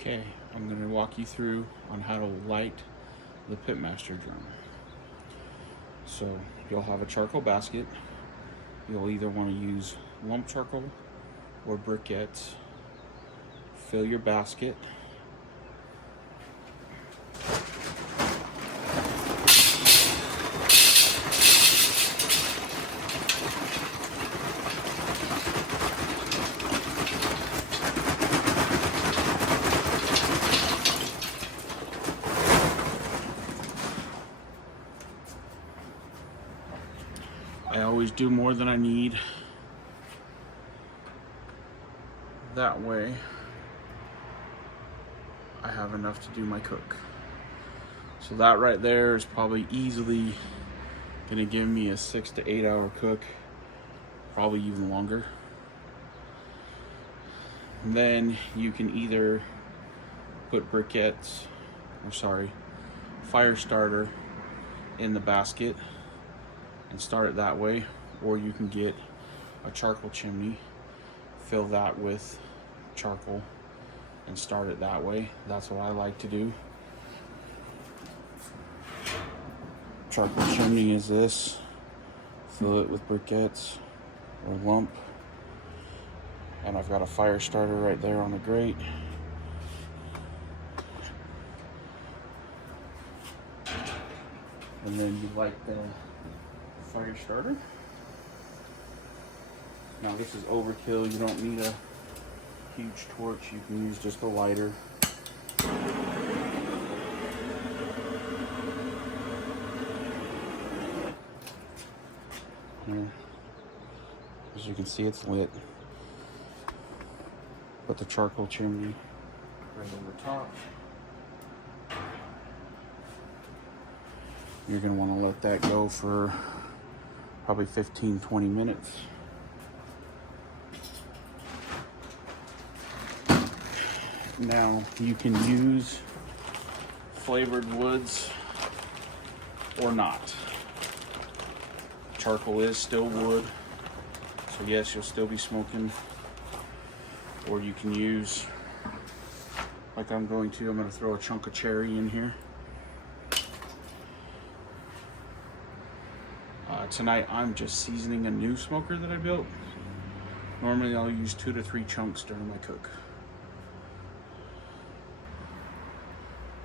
Okay, I'm going to walk you through on how to light the Pitmaster drum. So you'll have a charcoal basket. You'll either want to use lump charcoal or briquettes. Fill your basket. I always do more than I need. That way, I have enough to do my cook. So that right there is probably easily gonna give me a 6 to 8 hour cook, probably even longer. And then you can either put briquettes, fire starter in the basket and start it that way, or you can get a charcoal chimney, fill that with charcoal and start it that way. That's what I like to do. Charcoal chimney is this. Fill it with briquettes or lump. And I've got a fire starter right there on the grate. And then you light the fire starter. Now this is overkill. You don't need a huge torch. You can use just a lighter. Here, as you can see, it's lit. Put the charcoal chimney right over top. You're going to want to let that go for probably 15-20 minutes. Now you can use flavored woods or not. Charcoal is still wood, so yes, you'll still be smoking. Or you can use, like I'm going to throw a chunk of cherry in here. Tonight I'm just seasoning a new smoker that I built. Normally I'll use 2 to 3 chunks during my cook.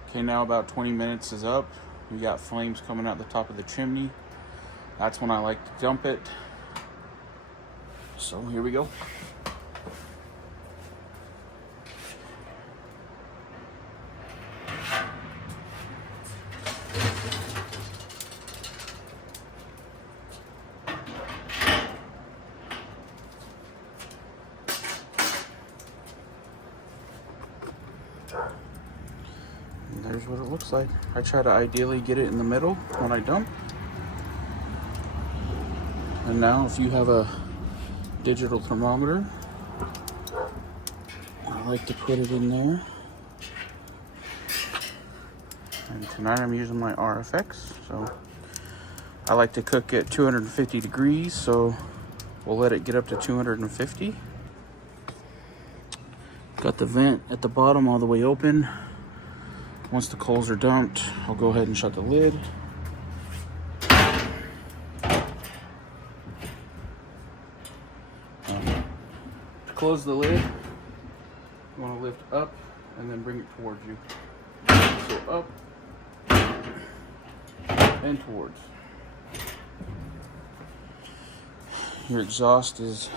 Okay, now about 20 minutes is up. We got flames coming out the top of the chimney. That's when I like to dump it. So here we go. And there's what it looks like. I try to ideally get it in the middle when I dump. And now if you have a digital thermometer, I like to put it in there. And tonight I'm using my RFX, so I like to cook at 250 degrees, so we'll let it get up to 250. Got the vent at the bottom all the way open. Once the coals are dumped, I'll go ahead and shut the lid. To close the lid, you want to lift up and then bring it towards you. So up and towards. Your exhaust is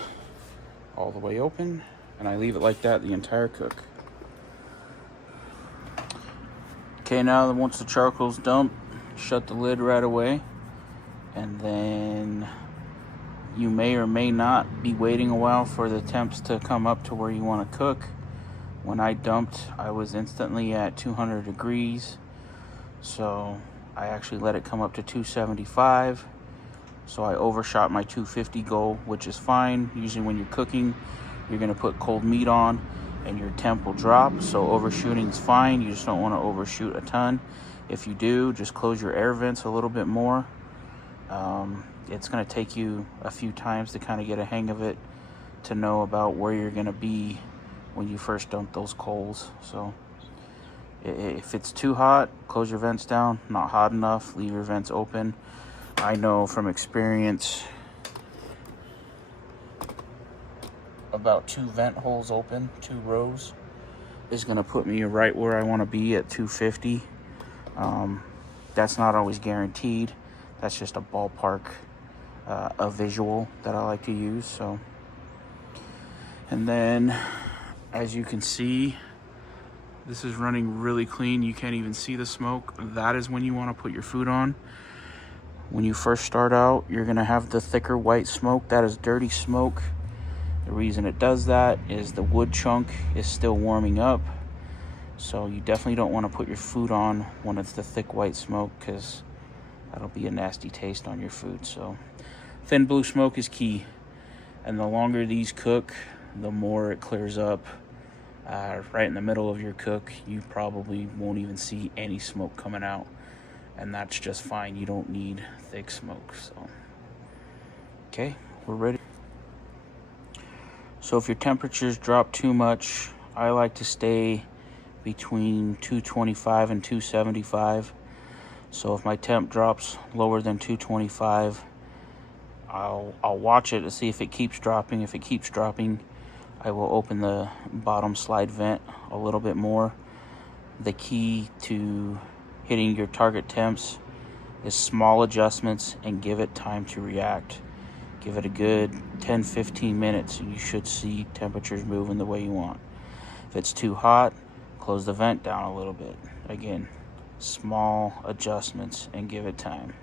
all the way open, and I leave it like that the entire cook. Okay, now once the charcoal's dumped, shut the lid right away, and then you may or may not be waiting a while for the temps to come up to where you want to cook. When I dumped, I was instantly at 200 degrees, so I actually let it come up to 275. So I overshot my 250 goal, which is fine. Usually when you're cooking, you're going to put cold meat on and your temp will drop, so overshooting is fine. You just don't want to overshoot a ton. If you do, just close your air vents a little bit more. It's going to take you a few times to kind of get a hang of it, to know about where you're going to be when you first dump those coals. So If it's too hot, close your vents down. Not hot enough, leave your vents open. I know from experience, about 2 vent holes open, 2 rows, is gonna put me right where I wanna be at 250. That's not always guaranteed. That's just a ballpark, a visual that I like to use. So, and then as you can see, this is running really clean. You can't even see the smoke. That is when you want to put your food on. When you first start out, you're gonna have the thicker white smoke. That is dirty smoke. The reason it does that is the wood chunk is still warming up. So you definitely don't want to put your food on when it's the thick white smoke, because that'll be a nasty taste on your food. So thin blue smoke is key. And the longer these cook, the more it clears up. Right in the middle of your cook, you probably won't even see any smoke coming out. And that's just fine. You don't need thick smoke. So, okay, we're ready. So if your temperatures drop too much, I like to stay between 225 and 275. So if my temp drops lower than 225, I'll watch it to see if it keeps dropping. If it keeps dropping, I will open the bottom slide vent a little bit more. The key to hitting your target temps is small adjustments and give it time to react. Give it a good 10-15 minutes and you should see temperatures moving the way you want. If it's too hot, close the vent down a little bit. Again, small adjustments and give it time.